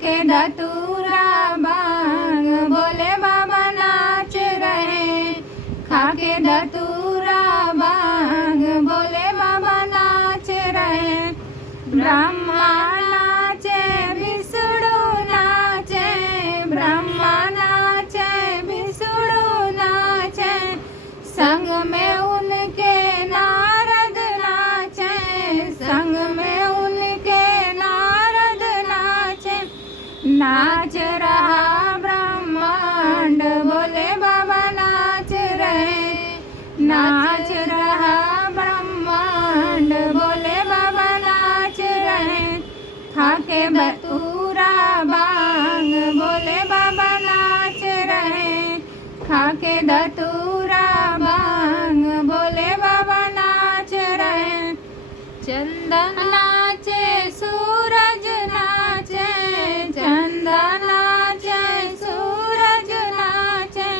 खाके धतूरा भांग भोले बाबा नाच रहे। खाके धतूरा भांग भोले बाबा नाच रहे। ब्रह्मा नाचे विष्णु नाचे, ब्रह्मा नाचे विष्णु नाचे, संग में उनके नारद नाचे, संग में उनके नारद नाचे। नाच रहा ब्रह्मांड भोले बाबा नाच रहे। नाच रहा ब्रह्मांड भोले बाबा नाच रहे। खाके धतूरा भांग भोले बाबा नाच रहे। खाके धतूरा भांग भोले बाबा नाच रहे। चंदन नाचे सूरज नाचे, चंदन नाचे सूरज नाचे,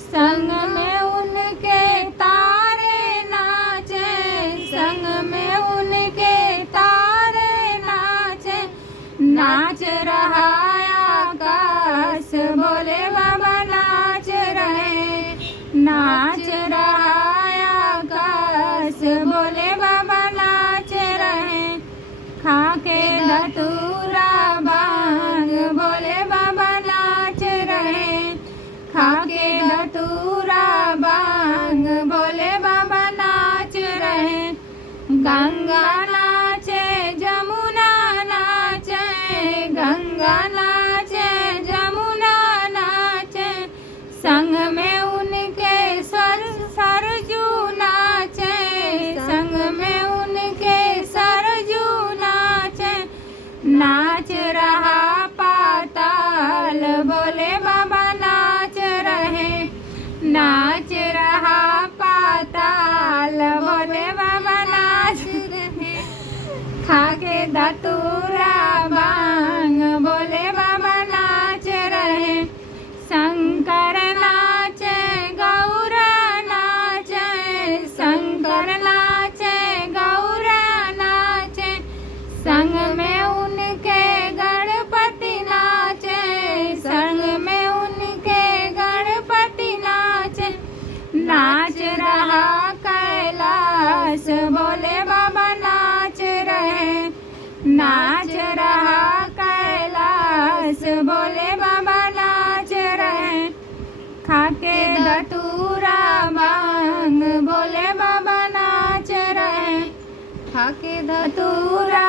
संग में उनके तारे नाचे, संग में उनके तारे नाचे। नाच रहा आकाश भोले बाबा नाच रहे। नाच रहा आकाश भोले बाबा नाच रहे। खाके धतूरा भांग भोले बाबा नाच रहे। खाके धतूरा भांग भोले बाबा नाच रहे। गंगा नाचे जमुना नाचे, गंगा नाचे जमुना नाचे, संग में उनके सरजू नाचे, संग में उनके सरजू नाचे। नाच रहा पाताल भोले बाबा नाच रहे। नाच रहा पाताल भोले बाबा नाच रहे। खाके धतूरा भांग भोले बाबा नाच रहे। शंकर नाचे गौर नाचे, शंकर नाचे गौर नाचे, संग में उनके गणपति नाचे, संग में उनके गणपति नाचे। नाच रहा कैलाश भोले बाबा नाच रहे। नाच रहा कैलाश भोले बाबा नाच रहे। खाके धतूरा भांग भोले बाबा नाच रहे। खाके धतूरा